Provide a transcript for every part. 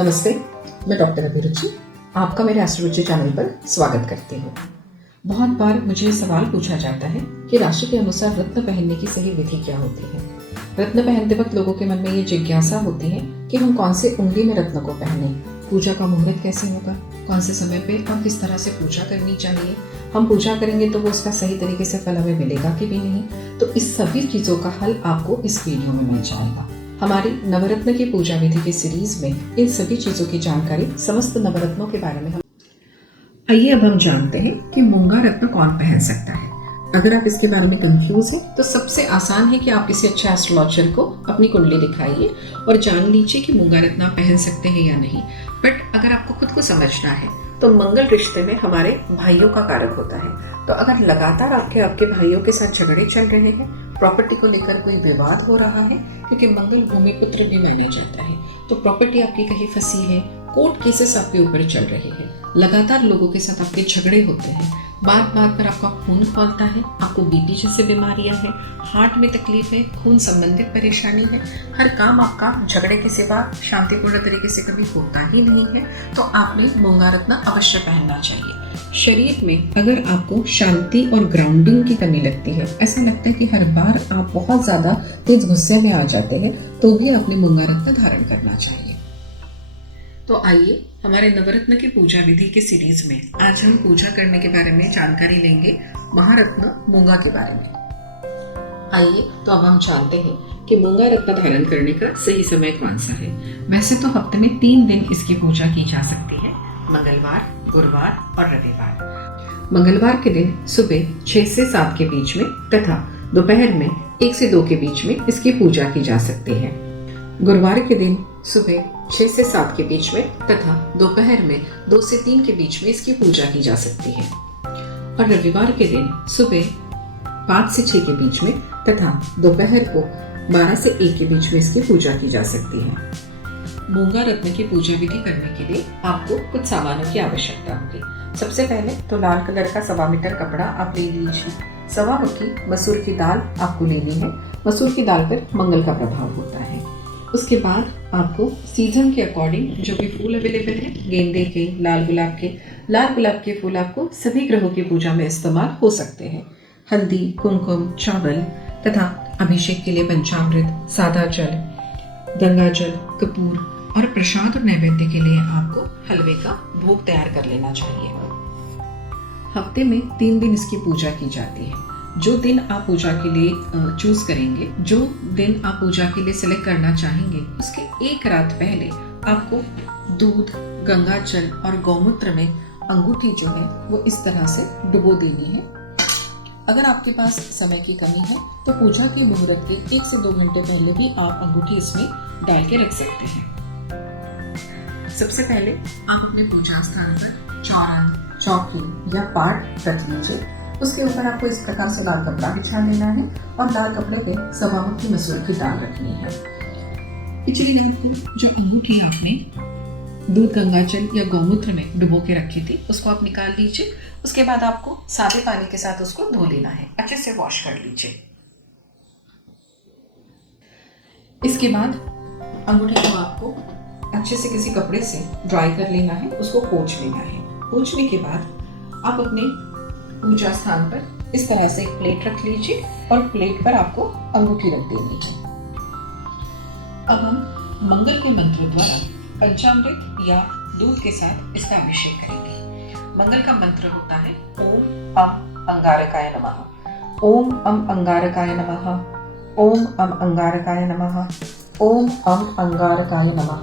नमस्ते, मैं डॉक्टर अभिरुचि आपका मेरे एस्ट्रोलॉजी चैनल पर स्वागत करती हूँ। बहुत बार मुझे ये सवाल पूछा जाता है कि राशि के अनुसार रत्न पहनने की सही विधि क्या होती है। रत्न पहनते वक्त लोगों के मन में ये जिज्ञासा होती है कि हम कौन से उंगली में रत्न को पहने, पूजा का मुहूर्त कैसे होगा, कौन से समय पे और किस तरह से पूजा करनी चाहिए, हम पूजा करेंगे तो वो उसका सही तरीके से फल हमें मिलेगा कि भी नहीं। तो इस सभी चीज़ों का हल आपको इस वीडियो में मिल जाएगा। हमारी नवरत्न की पूजा विधि की सीरीज में इन सभी चीजों की जानकारी, समस्त नवरत्नों के बारे में आइए अब हम जानते हैं कि मूंगा रत्न कौन पहन सकता है। अगर आप इसके बारे में कंफ्यूज हैं तो सबसे आसान है कि आप किसी अच्छे एस्ट्रोलॉजर को अपनी कुंडली दिखाइए और जान लीजिए कि मूंगा रत्न आप पहन सकते हैं या नहीं। बट अगर आपको खुद को समझना है तो मंगल रिश्ते में हमारे भाइयों का कारक होता है। तो अगर लगातार आपके भाइयों के साथ झगड़े चल रहे हैं, प्रॉपर्टी को लेकर कोई विवाद हो रहा है, क्योंकि मंगल भूमि पुत्र भी मायने जाता है, तो प्रॉपर्टी आपकी कहीं फंसी है, कोर्ट केसेस आपके ऊपर चल रहे हैं, लगातार लोगों के साथ आपके झगड़े होते हैं, बार बार पर आपका खून खौलता है, आपको बीपी जैसे बीमारियां हैं, हार्ट में तकलीफ है, खून संबंधित परेशानी है, हर काम आपका झगड़े के सिवा शांतिपूर्ण तरीके से कभी होता ही नहीं है, तो आपने मूंगा रत्न अवश्य पहनना चाहिए। शरीर में अगर आपको शांति और ग्राउंडिंग की कमी लगती है, ऐसा लगता है कि हर बार आप बहुत ज्यादा तेज गुस्से में आ जाते हैं, तो भी आपने मूंगा रत्न धारण करना चाहिए। तो आइए हमारे नवरत्न की पूजा विधि के सीरीज में आज हम पूजा करने के बारे में जानकारी लेंगे, महारत्न मूंगा के बारे में। आइए तो अब हम जानते हैं कि मूंगा रत्न धारण करने का सही समय कौन सा है। वैसे तो हफ्ते में 3 दिन इसकी पूजा की जा सकती है, मंगलवार, गुरुवार और रविवार। मंगलवार के दिन सुबह 6 से 7 के बीच में तथा दोपहर में 1 से 2 के बीच में इसकी पूजा की जा सकती है। गुरुवार के दिन सुबह 6 से 7 के बीच में तथा दोपहर में 2 से 3 के बीच में इसकी पूजा की जा सकती है। और रविवार के दिन सुबह 5 से 6 के बीच में तथा दोपहर को 12 से 1 के बीच में इसकी पूजा की जा सकती है। मूंगा रत्न की पूजा विधि करने के लिए आपको कुछ सामानों की आवश्यकता होगी। सबसे पहले तो लाल कलर का 1.25 मीटर कपड़ा आप ले लीजिए। 1.25 मुट्ठी मसूर की दाल आपको लेनी है। मसूर की दाल पर मंगल का प्रभाव होता है। उसके बाद आपको सीजन के अकॉर्डिंग जो भी फूल अवेलेबल है, गेंदे के, लाल गुलाब के फूल आपको सभी ग्रहों की पूजा में इस्तेमाल हो सकते हैं। हल्दी, कुमकुम, चावल तथा अभिषेक के लिए पंचामृत, सादा जल, गंगा जल, कपूर और प्रसाद और नैवेद्य के लिए आपको हलवे का भोग तैयार कर लेना चाहिए। हफ्ते में 3 दिन इसकी पूजा की जाती है। जो दिन आप पूजा के लिए चूज करेंगे, जो दिन आप पूजा के लिए सिलेक्ट करना चाहेंगे, उसके 1 रात पहले आपको दूध, गंगा जल और गौमूत्र में अंगूठी जो है वो इस तरह से डुबो देनी है। अगर आपके पास समय की कमी है तो पूजा के मुहूर्त के 1 से 2 घंटे पहले भी आप अंगूठी इसमें डाल के रख सकते हैं। सबसे पहले आप अपने पूजा स्थान पर चौरंग, चौकी या पाट रख लीजिए। उसके ऊपर आपको इस प्रकार से लाल कपड़ा बिछा लेना है और लाल कपड़े पे 1.25 मुट्ठी मसूर की दाल रखनी है। पिछली रात को जो अंगूठी आपने दूध, गंगा जल या गौमूत्र में डुबो के रखी थी, उसको आप निकाल लीजिए। उसके बाद आपको सादे पानी के साथ उसको धो लेना है, अच्छे से वॉश कर लीजिए। इसके बाद अंगूठी को आपको अच्छे से किसी कपड़े से ड्राई कर लेना है, उसको पोंछ लेना है। पोंछने के बाद आप अपने पूजा स्थान पर इस तरह से एक प्लेट रख लीजिए और प्लेट पर आपको अंगूठी रख देनी है। अब हम मंगल के मंत्र द्वारा पंचामृत या दूध के साथ इसका अभिषेक करेंगे। मंगल का मंत्र होता है ओम अम अंगारकाय नमः, ओम अम अंगारकाय नमः, ओम अम अंगारकाय नमः, ओम अम अंगारकाय नमः।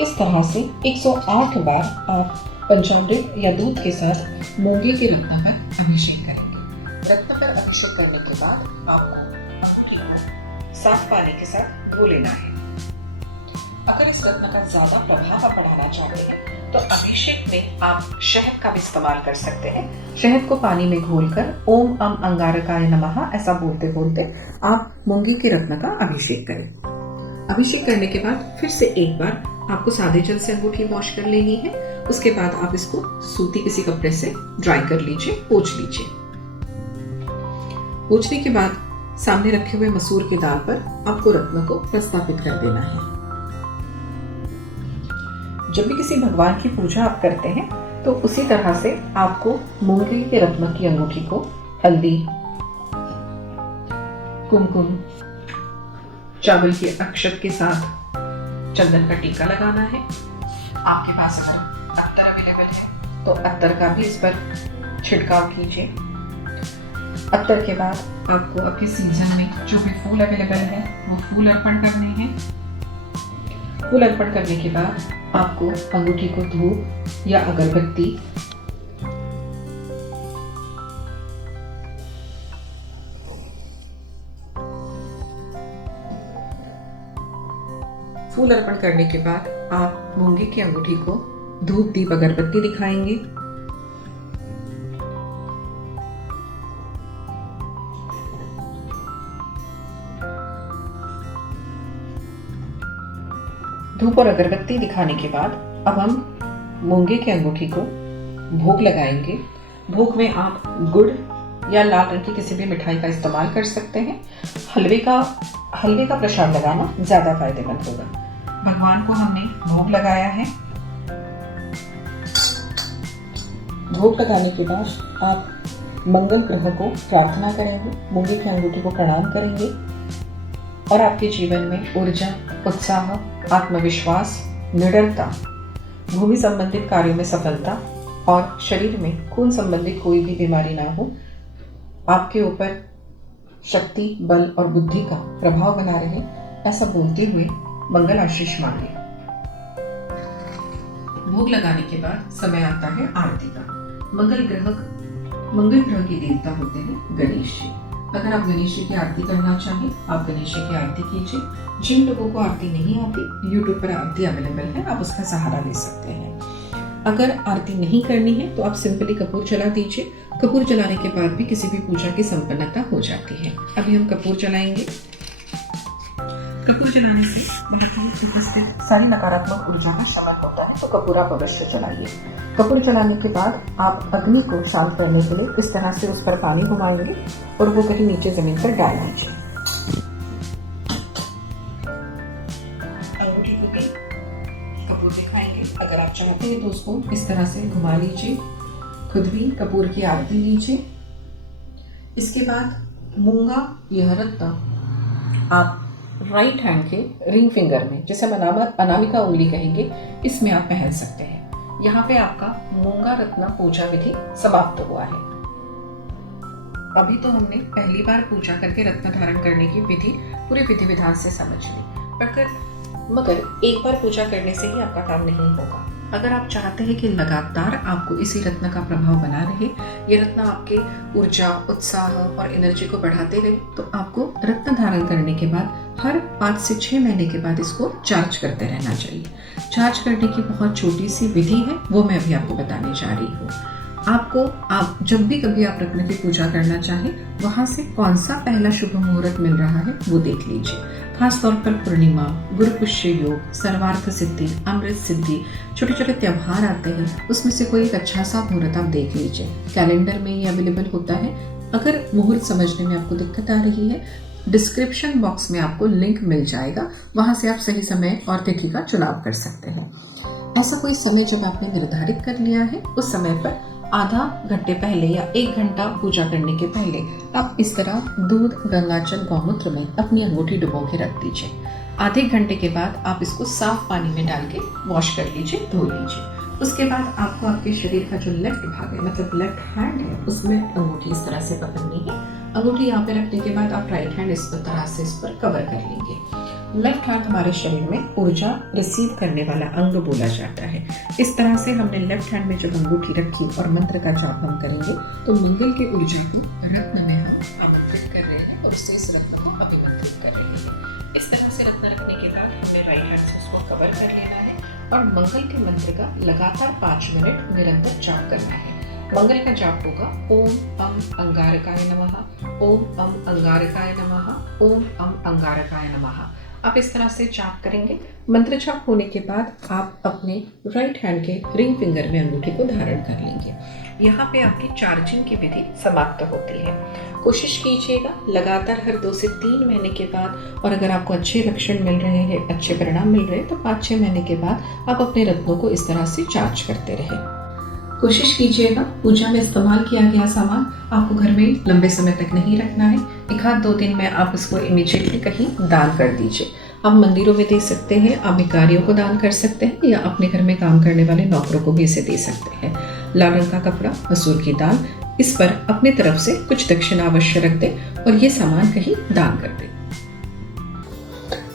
इस तरह से 108 बार आप पंचामृत या दूध के साथ मूंगे के रत्न पर अभिषेक करेंगे। रत्न पर अभिषेक करने के बाद आपको साफ पानी के साथ धो लेना है। अगर इस रत्न का ज्यादा प्रभाव आप बढ़ाना चाहते हैं तो अभिषेक में आप शहद का भी इस्तेमाल कर सकते हैं। शहद को पानी में घोलकर ओम अम अंगारकाय नमः ऐसा बोलते बोलते आप मूंगे के रत्न का अभिषेक करें। अभिषेक करने के बाद फिर से एक बार आपको सादे जल से अंगूठी वॉश कर लेनी है। उसके बाद आप इसको सूती किसी कपड़े से ड्राई कर लीजिए, पोंछ लीजिए। पोंछने के बाद सामने रखे हुए मसूर की दाल पर आपको रत्न को प्रस्थापित कर देना है। जब भी किसी भगवान की पूजा आप करते हैं तो उसी तरह से आपको मूंगे के रत्न की अंगूठी को हल्दी, कुमकुम, चावल के अक्षत के साथ चंदन का टीका लगाना है। आपके पास अगर अत्तर अवेलेबल है तो अत्तर का भी इस पर छिड़काव कीजिए। अत्तर के बाद आपको आपके सीजन में जो भी फूल अवेलेबल है वो फूल अर्पण करने हैं। फूल अर्पण करने के बाद आपको अंगूठी को धूप या अगरबत्ती फूल अर्पण करने के बाद आप मूंगे की अंगूठी को धूप दीप अगरबत्ती दिखाएंगे। धूप और अगरबत्ती दिखाने के बाद अब हम मूंगे की अंगूठी को भोग लगाएंगे। भोग में आप गुड़ या लाल रंग की किसी भी मिठाई का इस्तेमाल कर सकते हैं। हलवे का प्रसाद लगाना ज्यादा फायदेमंद होगा। भगवान को हमने भोग लगाया है। भोग लगाने के बाद आप मंगल ग्रह को प्रार्थना करेंगे, मूंगे की अंगूठी को प्रणाम करेंगे और आपके जीवन में ऊर्जा, उत्साह, आत्मविश्वास, निडरता, भूमि संबंधित कार्यों में सफलता और शरीर में खून संबंधित कोई भी बीमारी ना हो, आपके ऊपर शक्ति, बल और बुद्धि का प्रभाव बना रहे, ऐसा बोलते हुए मंगल आशीष मांगे। भोग लगाने के बाद समय आता है आरती का। मंगल ग्रह के देवता होते हैं गणेश जी। अगर आप गणेश जी की आरती करना चाहें, आप गणेश जी की आरती कीजिए। जिन लोगों को आरती नहीं आती, YouTube पर आरती अवेलेबल है, आप उसका सहारा ले सकते हैं। अगर आरती नहीं करनी है तो आप सिंपली कपूर जला दीजिए। कपूर जलाने के बाद भी किसी भी पूजा की संपन्नता हो जाती है। अभी हम कपूर जलाएंगे। कपूर जलाने से महत्वपूर्ण उपस्थित सारी नकारात्मक ऊर्जा का शमन होता है, तो कपूर आप अवश्य जलाइए। कपूर जलाने के बाद आप अग्नि को शांत करने के लिए इस तरह से उस पर पानी घुमाएंगे और वो कहीं नीचे जमीन पर डाल दीजिए। अंगूठी को भी कपूर दिखाएंगे। अगर आप चाहते हैं तो उसको इस तरह से घुमा लीजिए। खुद भी कपूर की आरती लीजिए। इसके बाद मूंगा यह रत्न आप राइट हैंड के रिंग फिंगर में, जिसे हम अनामिका उंगली कहेंगे, इसमें आप पहन सकते हैं। यहाँ पे आपका मूंगा रत्न पूजा विधि समाप्त हुआ है। अभी तो हमने पहली बार पूजा करके रत्न धारण करने की विधि पूरे विधि विधान से समझ ली, मगर एक बार पूजा करने से ही आपका काम नहीं होगा। अगर आप चाहते हैं कि लगातार आपको इसी रत्न का प्रभाव बना रहे, ये रत्न आपके ऊर्जा, उत्साह और एनर्जी को बढ़ाते रहे, तो आपको रत्न धारण करने के बाद हर 5 से 6 महीने के बाद इसको चार्ज करते रहना चाहिए। चार्ज करने की बहुत छोटी सी विधि है, वो मैं अभी आपको बताने जा रही हूँ। आप जब भी कभी आप रत्न की पूजा करना चाहें, वहां से कौन सा पहला शुभ मुहूर्त मिल रहा है वो देख लीजिए। खासतौर पर पूर्णिमा, गुरु पुष्य योग, सर्वार्थ सिद्धि, अमृत सिद्धि, छोटे छोटे त्योहार आते हैं, उसमें से कोई एक अच्छा सा मुहूर्त आप देख लीजिए। कैलेंडर में ये अवेलेबल होता है। अगर मुहूर्त समझने में आपको दिक्कत आ रही है, डिस्क्रिप्शन बॉक्स में आपको लिंक मिल जाएगा, वहां से आप सही समय और तिथि का चुनाव कर सकते हैं। ऐसा कोई समय जब आपने निर्धारित कर लिया है, उस समय पर आधा घंटे पहले या 1 घंटा पूजा करने के पहले आप इस तरह दूध, गंगाजल, गौमूत्र में अपनी अंगूठी डुबो के रख दीजिए। आधे घंटे के बाद आप इसको साफ पानी में डाल के वॉश कर लीजिए, धो लीजिए। उसके बाद आपको आपके शरीर का जो लेफ्ट भाग है, मतलब लेफ्ट हैंड है, उसमें अंगूठी इस तरह से पकड़नी है। अंगूठी यहाँ पे रखने के बाद आप राइट हैंड इस तरह से इस पर कवर कर लेंगे। लेफ्ट हैंड हमारे शरीर में ऊर्जा रिसीव करने वाला अंग बोला जाता है। इस तरह से हमने लेफ्ट हैंड में जब अंगूठी रखी और मंत्र का जाप हम करेंगे, तो मंगल की ऊर्जा को रत्न में हम आमंत्रित कर रहे हैं और उससे इस रत्न को अभिमंत्रित कर रहे हैं। इस तरह से रत्न रखने के बाद हमने राइट हैंड से उसको कवर कर लेना है और मंगल के मंत्र का लगातार 5 मिनट निरंतर जाप करना है। मंगल का जाप होगा ओम अम अंगारकाय नमः, ओम अम अंगारकाय नमः, ओम अम अंगारकाय नमः। आप इस तरह से जाप करेंगे। मंत्र जाप होने के बाद आप अपने राइट हैंड के रिंग फिंगर में अंगूठी को धारण कर लेंगे। यहाँ पे आपकी चार्जिंग की विधि समाप्त होती है। कोशिश कीजिएगा लगातार हर 2 से 3 महीने के बाद, और अगर आपको अच्छे लक्षण मिल रहे हैं, अच्छे परिणाम मिल रहे हैं, तो 5-6 महीने के बाद आप अपने रत्नों को इस तरह से चार्ज करते रहें। कोशिश कीजिएगा पूजा में इस्तेमाल किया गया सामान आपको घर में लंबे समय तक नहीं रखना है। 1-2 दिन में आप उसको इमीडिएटली कहीं दान कर दीजिए। आप मंदिरों में दे सकते हैं, आप भिखारियों को दान कर सकते हैं, या अपने घर में काम करने वाले नौकरों को भी इसे दे सकते हैं। लाल रंग का कपड़ा, मसूर की दाल, इस पर अपने तरफ से कुछ दक्षिणा अवश्य रख दें और ये सामान कहीं दान कर दें।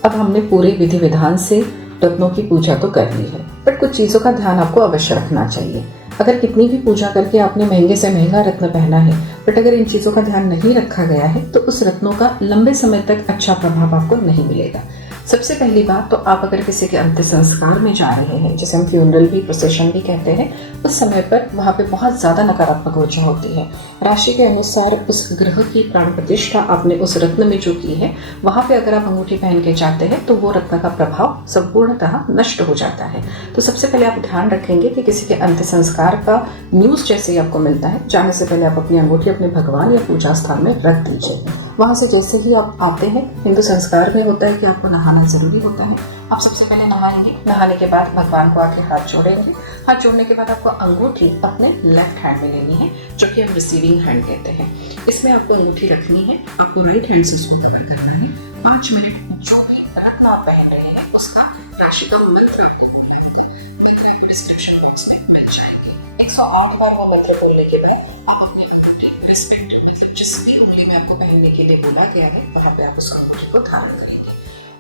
अब हमने पूरे विधि विधान से रत्नों की पूजा तो कर ली है, पर कुछ चीज़ों का ध्यान आपको अवश्य रखना चाहिए। अगर कितनी भी पूजा करके आपने महंगे से महंगा रत्न पहना है, बट अगर इन चीज़ों का ध्यान नहीं रखा गया है तो उस रत्नों का लंबे समय तक अच्छा प्रभाव आपको नहीं मिलेगा। सबसे पहली बात तो आप अगर किसी के अंतिम संस्कार में जा रहे हैं, जिसे हम फ्यूनरल भी प्रोसेशन भी कहते हैं, उस समय पर वहाँ पे बहुत ज़्यादा नकारात्मक ऊर्जा होती है। राशि के अनुसार उस ग्रह की प्राण प्रतिष्ठा आपने उस रत्न में जो की है, वहाँ पे अगर आप अंगूठी पहन के जाते हैं तो वो रत्न का प्रभाव संपूर्णतः नष्ट हो जाता है। तो सबसे पहले आप ध्यान रखेंगे कि किसी के अंतिम संस्कार का न्यूज़ जैसे ही आपको मिलता है, जाने से पहले आप अपनी अंगूठी अपने भगवान या पूजा स्थान में रख दीजिए। वहाँ से जैसे ही आप आते हैं, हिंदू संस्कार में होता है कि आपको नहाना जरूरी होता है। आप सबसे पहले नहाएंगे, नहाने के बाद भगवान को आके हाथ जोड़ेंगे। हाथ जोड़ने के बाद आपको अंगूठी अपने लेफ्ट हैंड में लेनी है, जो कि हम रिसीविंग हैंड कहते हैं। इसमें आपको अंगूठी रखनी है, आपको राइट हैंड से उसको कवर करना है। 5 मिनट जो भी रत्न आप पहन रहे हैं उसका राशि का मंत्र आपको बोलना है। डिस्क्रिप्शन बॉक्स में मिल जाएंगे। 108 बार वो मंत्र बोलने के बाद आप अपनी अंगूठी रिस्पेक्ट, मतलब जिस भी उंगली में आपको पहनने के लिए बोला गया है वहाँ पे आप उस अंगूठी को धारण करेंगे।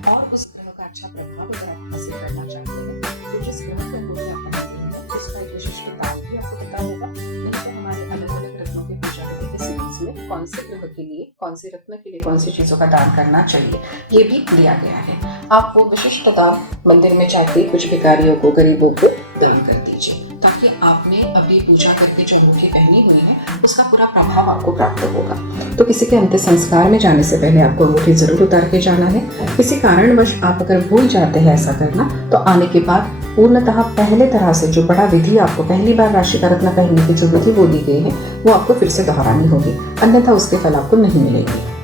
और उस ग्रह का अच्छा प्रभाव अगर आप हासिल करना चाहते हैं तो जिस ग्रह को अंगूठी आप पहनते हैं उसका एक विशिष्ट दान भी आपको पता होगा। नहीं तो हमारे अलग अलग रत्नों की पूजा विधि सीरीज में कौन से ग्रह के लिए, कौन से रत्न के लिए कौन सी चीजों का दान करना चाहिए, ये भी दिया गया है। आप वो विशिष्ट दान मंदिर में जाके कुछ भिखारियों को, गरीबों को दान कर दीजिए, ताकि आपने अभी पूजा करके जो अंगूठी पहनी हुई है उसका पूरा प्रभाव आपको प्राप्त होगा। तो किसी के अंतिम संस्कार में जाने से पहले आपको अंगूठी जरूर उतार के जाना है। किसी कारणवश आप अगर भूल जाते हैं ऐसा करना, तो आने के बाद पूर्णतः पहले तरह से जो बड़ा विधि आपको पहली बार राशि का रत्न पहनने की जो विधि बोली गई है वो आपको फिर से दोहरानी होगी, अन्यथा उसके फल आपको नहीं मिलेंगे।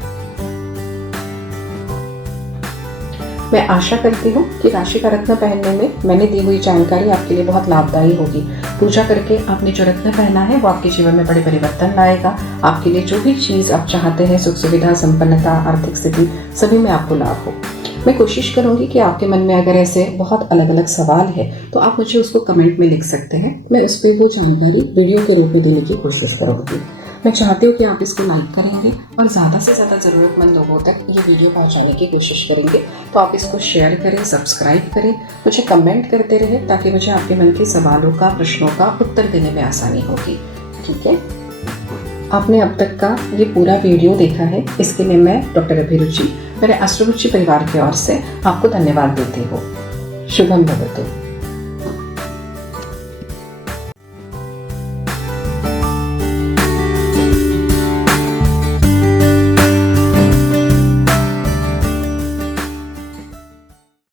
मैं आशा करती हूँ कि राशि का रत्न पहनने में मैंने दी हुई जानकारी आपके लिए बहुत लाभदायी होगी। पूजा करके आपने जो रत्न पहना है वो आपके जीवन में बड़े परिवर्तन लाएगा। आपके लिए जो भी चीज़ आप चाहते हैं, सुख सुविधा, संपन्नता, आर्थिक स्थिति, सभी में आपको लाभ हो। मैं कोशिश करूंगी कि आपके मन में अगर ऐसे बहुत अलग अलग सवाल है तो आप मुझे उसको कमेंट में लिख सकते हैं। मैं उस पर वो जानकारी वीडियो के रूप में देने की कोशिश करूंगी। मैं चाहती हूँ कि आप इसको लाइक करेंगे और ज़्यादा से ज़्यादा ज़रूरतमंद लोगों तक ये वीडियो पहुँचाने की कोशिश करेंगे। तो आप इसको शेयर करें, सब्सक्राइब करें, मुझे कमेंट करते रहें, ताकि मुझे आपके मन के सवालों का, प्रश्नों का उत्तर देने में आसानी होगी। ठीक है, आपने अब तक का ये पूरा वीडियो देखा है, इसके लिए मैं डॉक्टर अभिरुचि, मेरे एस्ट्रोरुचि परिवार की ओर से आपको धन्यवाद देती हूँ। शुभम भवतु।